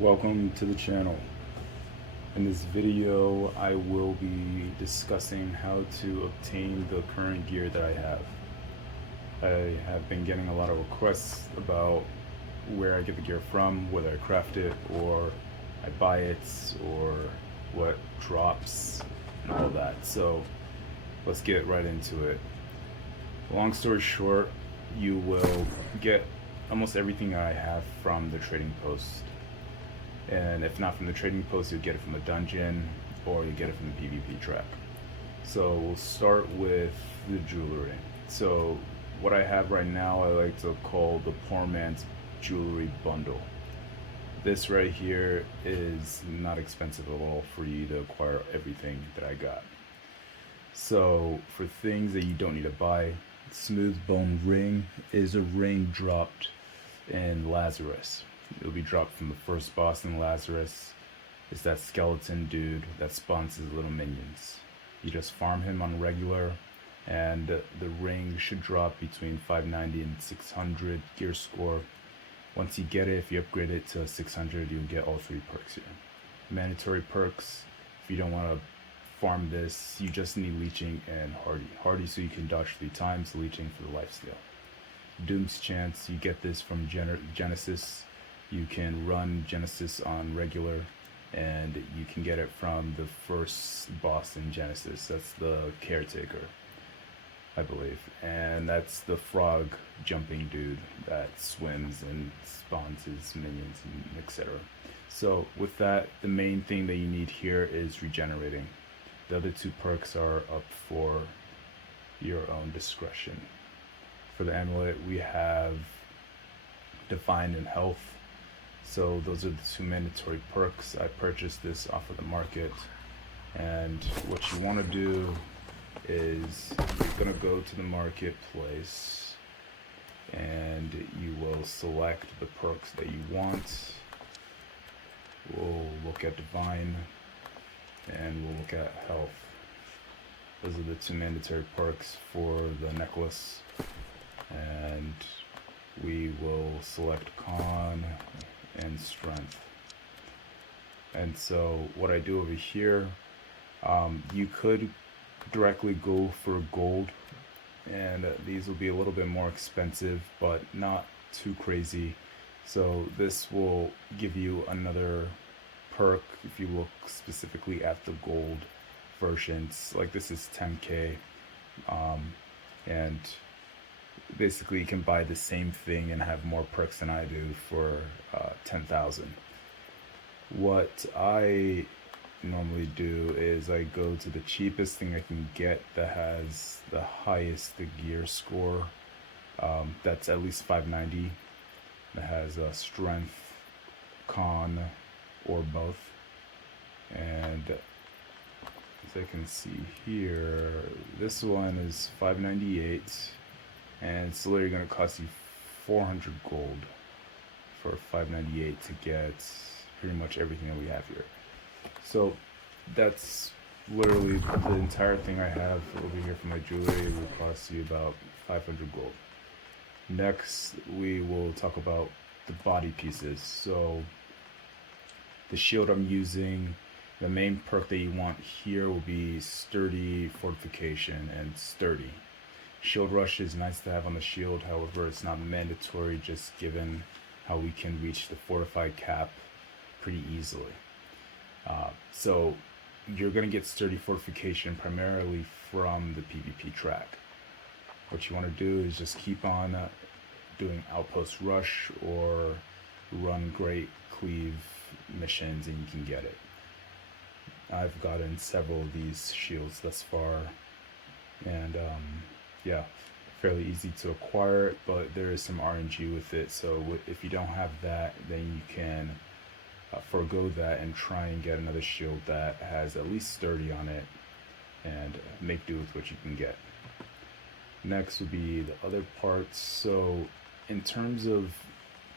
Welcome to the channel. In this video, I will be discussing how to obtain the current gear that I have. I have been getting a lot of requests about where I get the gear from, whether I craft it or I buy it or what drops and all that. So let's get right into it. Long story short, you will get almost everything I have from the trading post. And if not from the trading post, you'll get it from the dungeon or you get it from the PvP track. So we'll start with the jewelry. So what I have right now, I like to call the poor man's jewelry bundle. This right here is not expensive at all for you to acquire everything that I got. So for things that you don't need to buy, smooth bone ring is a ring dropped in Lazarus. It'll be dropped from the first boss in Lazarus. It's that skeleton dude that spawns his little minions. You just farm him on regular, and the ring should drop between 590 and 600 gear score. Once you get it, if you upgrade it to 600, you'll get all three perks here. Mandatory perks, if you don't want to farm this, you just need leeching and hardy. Hardy so you can dodge 3 times, leeching for the lifesteal. Doom's Chance, you get this from Genesis. You can run Genesis on regular, and you can get it from the first boss in Genesis. That's the Caretaker, I believe. And that's the frog jumping dude that swims and spawns his minions and etc. So with that, the main thing that you need here is regenerating. The other 2 perks are up for your own discretion. For the amulet, we have Divine and Health. So those are the 2 mandatory perks. I purchased this off of the market. And what you want to do is you're going to go to the marketplace and you will select the perks that you want. We'll look at Divine and we'll look at Health. Those are the 2 mandatory perks for the necklace. And we will select Con and Strength. And so what I do over here, you could directly go for gold, and these will be a little bit more expensive but not too crazy. So this will give you another perk if you look specifically at the gold versions. Like this is 10k, and basically you can buy the same thing and have more perks than I do for 10,000. What I normally do is I go to the cheapest thing I can get that has the highest gear score, that's at least 590, that has strength, con, or both. And as I can see here, this one is 598, and it's literally going to cost you 400 gold for 598 to get pretty much everything that we have here. So that's literally the entire thing I have over here for my jewelry. It will cost you about 500 gold. Next, we will talk about the body pieces. So the shield I'm using, the main perk that you want here will be Sturdy, Fortification, and Sturdy. Shield Rush is nice to have on the shield, however it's not mandatory just given how we can reach the fortified cap pretty easily. So you're going to get Sturdy Fortification primarily from the PvP track. What you want to do is just keep on doing Outpost Rush or run Great Cleave missions and you can get it. I've gotten several of these shields thus far, and yeah, fairly easy to acquire, but there is some RNG with it. So if you don't have that, then you can forego that and try and get another shield that has at least Sturdy on it and make do with what you can get. Next would be the other parts. So in terms of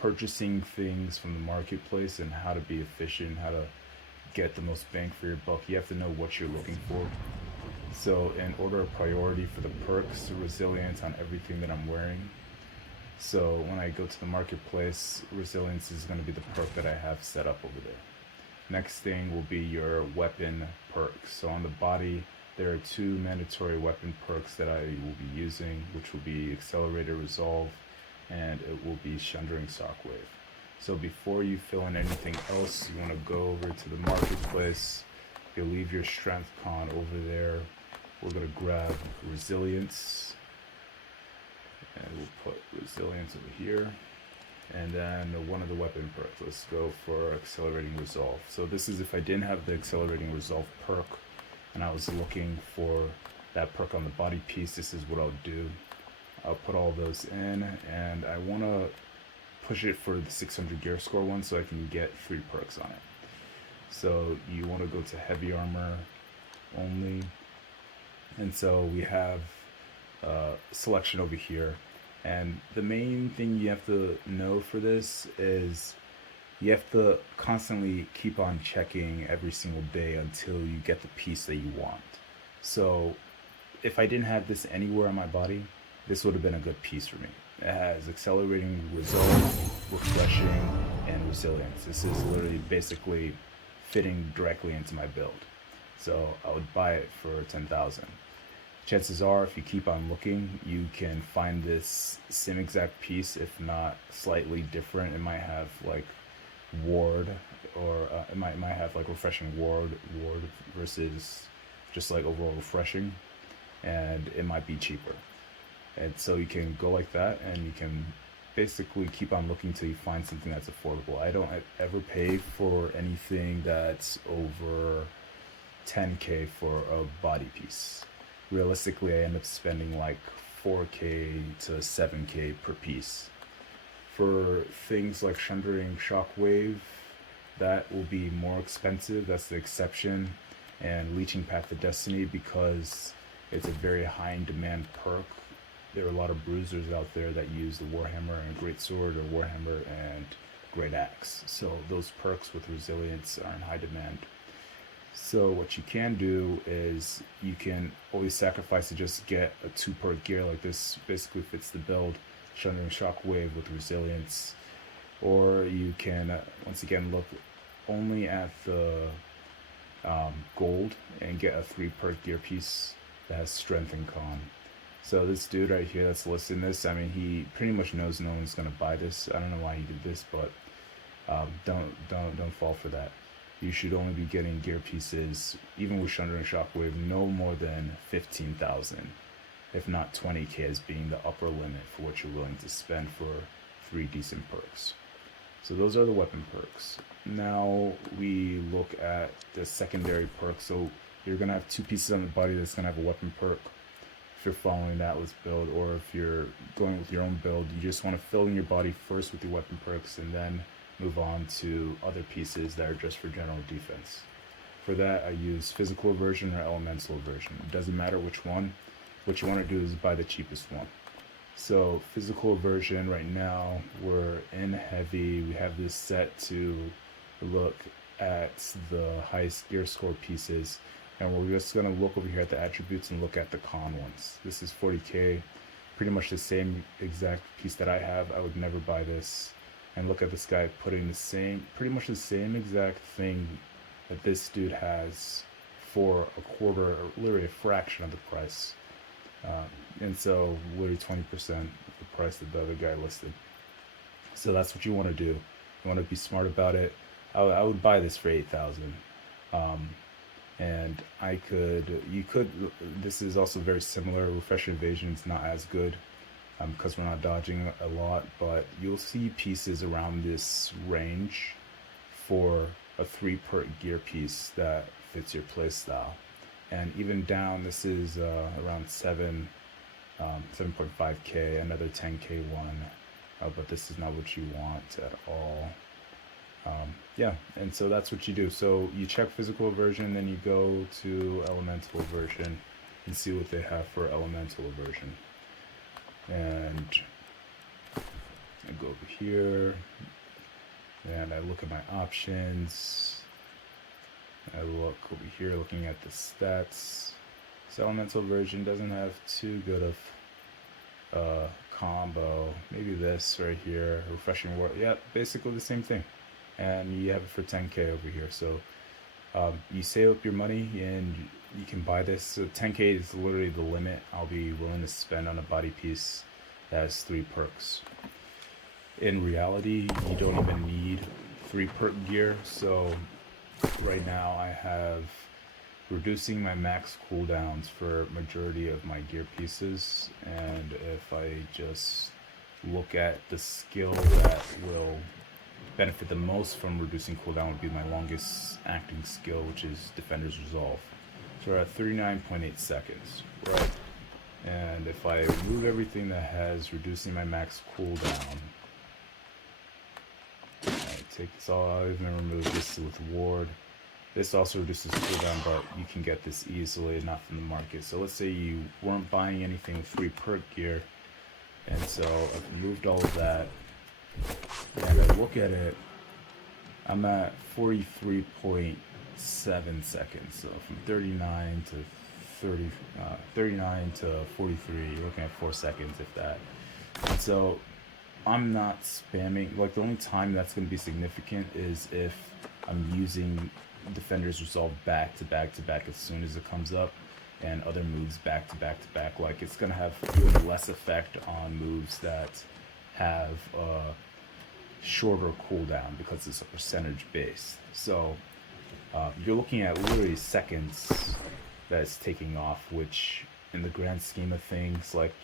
purchasing things from the marketplace and how to be efficient, how to get the most bang for your buck, you have to know what you're looking for. So in order of priority for the perks, resilience on everything that I'm wearing, So when I go to the marketplace, resilience is going to be the perk that I have set up over there. Next thing will be your weapon perks. So on the body, there are two mandatory weapon perks that I will be using, which will be Accelerated Resolve and it will be Shundering Shockwave. So before you fill in anything else, you want to go over to the marketplace. You'll leave your strength con over there. We're going to grab resilience and we'll put resilience over here. And then one of the weapon perks. Let's go for Accelerating Resolve. So this is if I didn't have the Accelerating Resolve perk and I was looking for that perk on the body piece, this is what I'll do. I'll put all those in and I want to push it for the 600 gear score one so I can get 3 perks on it. So you want to go to heavy armor only, and so we have selection over here. And the main thing you have to know for this is you have to constantly keep on checking every single day until you get the piece that you want. So if I didn't have this anywhere on my body, this would have been a good piece for me. It has Accelerating Resolve, Refreshing, and Resilience. This is literally basically fitting directly into my build. So I would buy it for 10,000. Chances are, if you keep on looking, you can find this same exact piece, if not slightly different. It might have like ward, or it might have like refreshing ward versus just like overall refreshing, and it might be cheaper. And so you can go like that, and you can basically keep on looking till you find something that's affordable. I don't ever pay for anything that's over 10k for a body piece. Realistically, I end up spending like 4k to 7k per piece. For things like Shundering Shockwave, that will be more expensive. That's the exception. And Leeching Path of Destiny, because it's a very high in demand perk. There are a lot of bruisers out there that use the Warhammer and Greatsword, or Warhammer and Great Axe. So those perks with resilience are in high demand. So what you can do is you can always sacrifice to just get a 2 perk gear like this. Basically fits the build, Shundering Shockwave with resilience. Or you can once again look only at the gold and get a 3 perk gear piece that has strength and con. So this dude right here that's listing this, I mean, he pretty much knows no one's gonna buy this. I don't know why he did this, but don't fall for that. You should only be getting gear pieces, even with Shundering Shockwave, no more than 15,000, if not 20k as being the upper limit for what you're willing to spend for 3 decent perks. So those are the weapon perks. Now we look at the secondary perks. So you're gonna have 2 pieces on the body that's gonna have a weapon perk. If you're following that with build, or if you're going with your own build, you just want to fill in your body first with your weapon perks and then move on to other pieces that are just for general defense. For that, I use physical aversion or elemental aversion. It doesn't matter which one. What you want to do is buy the cheapest one. So physical aversion, right now we're in heavy. We have this set to look at the highest gear score pieces, and we're just going to look over here at the attributes and look at the con ones. This is 40k, pretty much the same exact piece that I have. I would never buy this. And look at this guy putting the same, pretty much the same exact thing that this dude has for a quarter, or literally a fraction of the price. And so literally 20% of the price that the other guy listed. So that's what you want to do. You want to be smart about it. I would buy this for 8,000. And this is also very similar. Refresh Evasion is not as good, because we're not dodging a lot, but you'll see pieces around this range for a 3 perk gear piece that fits your playstyle. And even down, this is around 7.5k, another 10k one, but this is not what you want at all. Yeah, and so that's what you do. So you check physical aversion, then you go to elemental aversion and see what they have for elemental aversion. And I go over here and I look at my options. I look over here looking at the stats. So elemental aversion doesn't have too good of combo, maybe this right here, refreshing word. Yeah, basically the same thing. And you have it for 10K over here. So you save up your money and you can buy this. So 10K is literally the limit I'll be willing to spend on a body piece that has 3 perks. In reality, you don't even need 3 perk gear. So right now I have reducing my max cooldowns for majority of my gear pieces, and if I just look at the skill that will benefit the most from reducing cooldown would be my longest acting skill, which is Defender's Resolve. So we're at 39.8 seconds, right? And if I remove everything that has reducing my max cooldown, I take this all out, even remove this with Ward. This also reduces cooldown, but you can get this easily, not from the market. So let's say you weren't buying anything with 3 perk gear, and so I've removed all of that, and I look at it, I'm at 43.7 seconds. So from 39 to 39 to 43, you're looking at 4 seconds, if that. And so I'm not spamming. Like, the only time that's going to be significant is if I'm using Defender's Resolve back to back to back as soon as it comes up, and other moves back to back to back. Like, it's going to have even less effect on moves that have shorter cooldown because it's a percentage base. So you're looking at literally seconds that it's taking off, which in the grand scheme of things, like,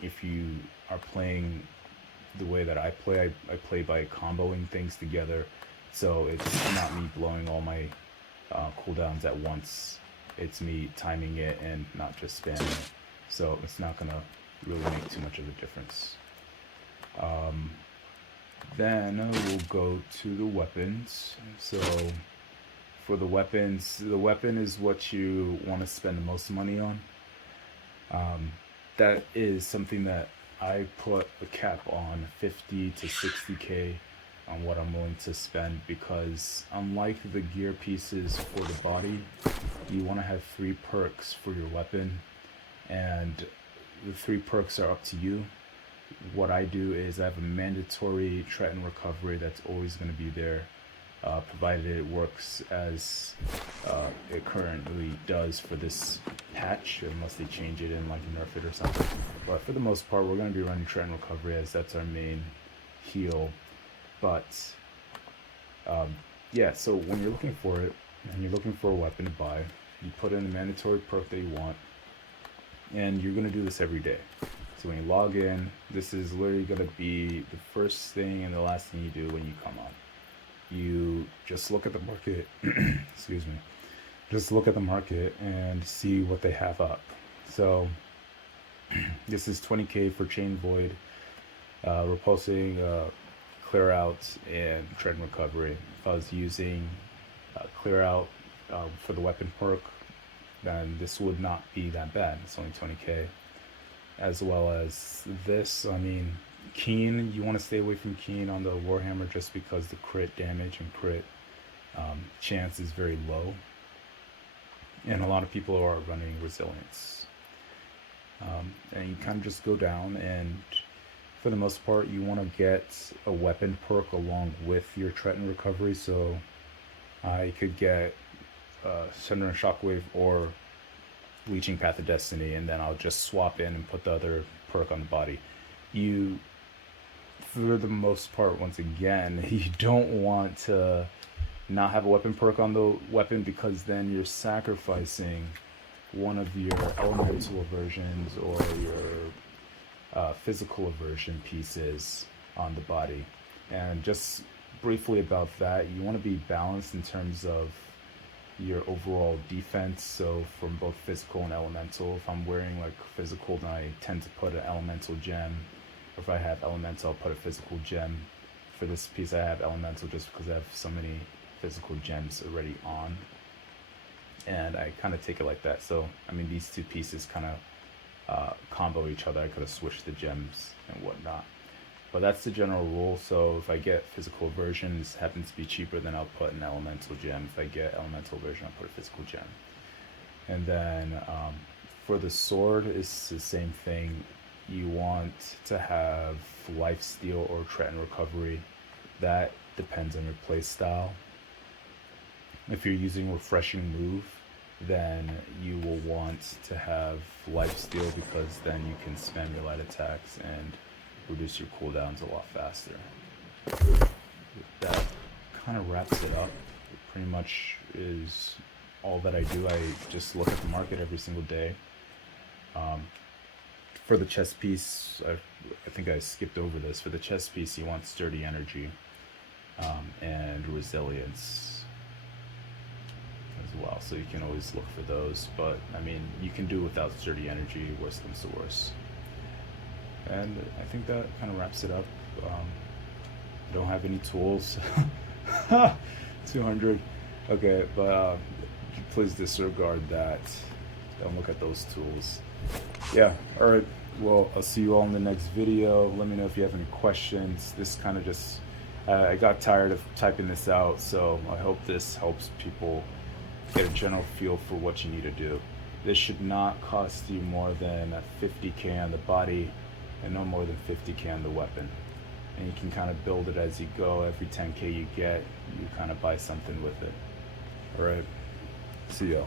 if you are playing the way that I play by comboing things together. So it's not me blowing all my cooldowns at once. It's me timing it and not just spamming it. So it's not gonna really make too much of a difference. Then we'll go to the weapons. So for the weapons, the weapon is what you want to spend the most money on. That is something that I put a cap on 50 to 60K on what I'm willing to spend, because unlike the gear pieces for the body, you want to have 3 perks for your weapon, and the 3 perks are up to you. What I do is I have a mandatory Triton recovery that's always going to be there, provided it works as it currently does for this patch, unless they change it and like nerf it or something. But for the most part, we're going to be running Triton recovery as that's our main heal. But yeah, so when you're looking for it and you're looking for a weapon to buy, you put in the mandatory perk that you want, and you're going to do this every day. So when you log in, this is literally going to be the first thing and the last thing you do when you come on. You just look at the market, excuse me, just look at the market and see what they have up. So this is 20K for Chain Void, repulsing, clear out, and trend recovery. If I was using clear out for the weapon perk, then this would not be that bad. It's only 20K. As well as this, I mean, Keen, you want to stay away from Keen on the Warhammer just because the crit damage and crit chance is very low, and a lot of people are running Resilience, and you kind of just go down, and for the most part you want to get a weapon perk along with your Triton recovery. So I could get Thunder and Shockwave or Leeching Path of Destiny, and then I'll just swap in and put the other perk on the body. You, for the most part, once again, you don't want to not have a weapon perk on the weapon, because then you're sacrificing one of your elemental aversions or your physical aversion pieces on the body. And just briefly about that, you want to be balanced in terms of your overall defense. So from both physical and elemental, if I'm wearing like physical, then I tend to put an elemental gem, or if I have elemental, I'll put a physical gem. For this piece I have elemental just because I have so many physical gems already on, and I kind of take it like that. So I mean, these two pieces kind of combo each other. I could have switched the gems and whatnot, but that's the general rule. So if I get physical aversion, this happens to be cheaper, then I'll put an elemental gem. If I get elemental aversion, I'll put a physical gem. And then for the sword, it's the same thing. you want to have lifesteal or threat and recovery. That depends on your play style. If you're using refreshing move, then you will want to have lifesteal because then you can spam your light attacks and reduce your cooldowns a lot faster. That kind of wraps it up. It pretty much is all that I do. I just look at the market every single day. For the chest piece, I think I skipped over this. For the chest piece, you want sturdy energy and resilience as well. So you can always look for those. But I mean, you can do without sturdy energy. Worst comes to worst. And I think that kind of wraps it up. I don't have any tools. 200. Okay, but please disregard that. Don't look at those tools. Yeah, alright. Well, I'll see you all in the next video. Let me know if you have any questions. This kind of just, I got tired of typing this out, so I hope this helps people get a general feel for what you need to do. This should not cost you more than 50k on the body and no more than 50k on the weapon. And you can kind of build it as you go. Every 10k you get, you kind of buy something with it. Alright, see y'all.